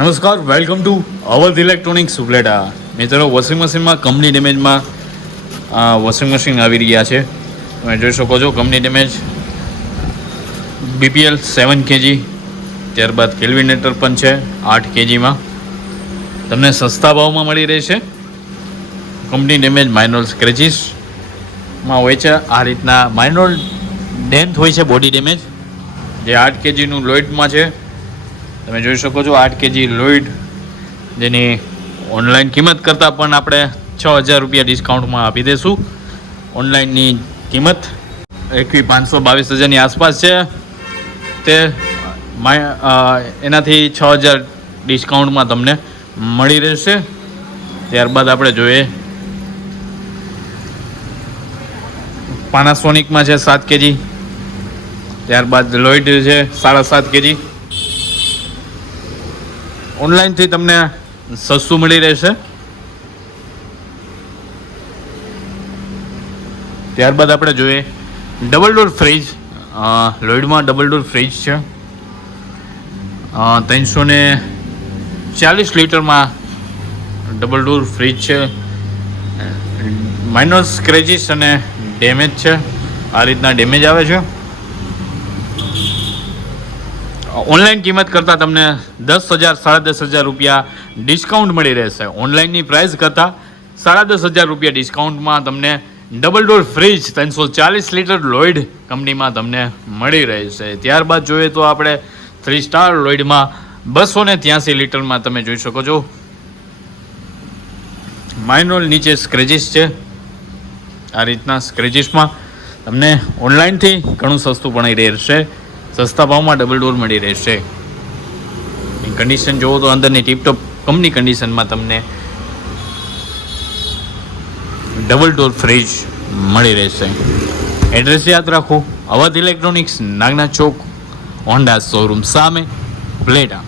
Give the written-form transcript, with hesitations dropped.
નમસ્કાર, welcome to Awadh electronics Upleta. મિત્રો, washing મશીનમાં કંપની ડેમેજમાં વોશિંગ મશીન આવી રહ્યા છે. તમે જોઈ શકો છો કંપની ડેમેજ BPL 7 kg, ત્યારબાદ કેલ્વિનેટર પણ છે 8 kgમાં. તમને સસ્તા ભાવમાં મળી રહેશે. કંપની ડેમેજ માઇનોર સ્ક્રેચીસમાં હોય છે. આ રીતના માઇનોર ડેન્ટ હોય છે, બોડી ડેમેજ, જે 8 kgનું લોઇડમાં છે. તમે જોઈ શકો છો 8 kg લોઇડ, જેની ઓનલાઈન કિંમત કરતાં પણ આપણે 6,000 રૂપિયા ડિસ્કાઉન્ટમાં આપી દઈશું. ઓનલાઈનની કિંમત 21,522,000ની આસપાસ છે. તે એનાથી 6,000 ડિસ્કાઉન્ટમાં તમને મળી રહેશે. ત્યારબાદ આપણે જોઈએ પાનાસોનિકમાં છે 7 kg, ત્યારબાદ લોઇડ છે 7.5 kg. ઓનલાઈનથી તમને સસ્તું મળી રહેશે. ત્યારબાદ આપણે જોઈએ ડબલ ડોર ફ્રીજ. લોઇડમાં ડબલ ડોર ફ્રીજ છે. 340 લીટરમાં ડબલ ડોર ફ્રીજ છે. માઇનોર સ્ક્રેચીસ અને ડેમેજ છે. આ રીતના ડેમેજ આવે છે. ઓનલાઈન કિંમત કરતાં તમને 10,000 10,500 રૂપિયા ડિસ્કાઉન્ટ મળી રહેશે. ઓનલાઈનની પ્રાઇસ કરતાં 10,500 રૂપિયા ડિસ્કાઉન્ટમાં તમને double door fridge 340 litre Lloyd કંપનીમાં તમને મળી રહેશે. ત્યારબાદ જોઈએ તો આપણે 3 સ્ટાર લોઇડમાં 283 લીટરમાં તમે જોઈ શકો છો માઇનોર નીચે સ્ક્રેચીસ છે. આ રીતના સ્ક્રેચીસમાં તમને ઓનલાઈનથી ઘણું સસ્તું પણ રહેશે. સસ્તા ભાવમાં ડબલ ડોર મળી રહેશે. કન્ડિશન જોવો તો અંદરની ટીપટોપ કંપની કન્ડિશનમાં તમને ડબલ ડોર ફ્રીજ મળી રહેશે. એડ્રેસ યાદ રાખો, અવધ ઇલેક્ટ્રોનિક્સ, નાગના ચોક, હોન્ડા શોરૂમ સામે, ઉપલેટા.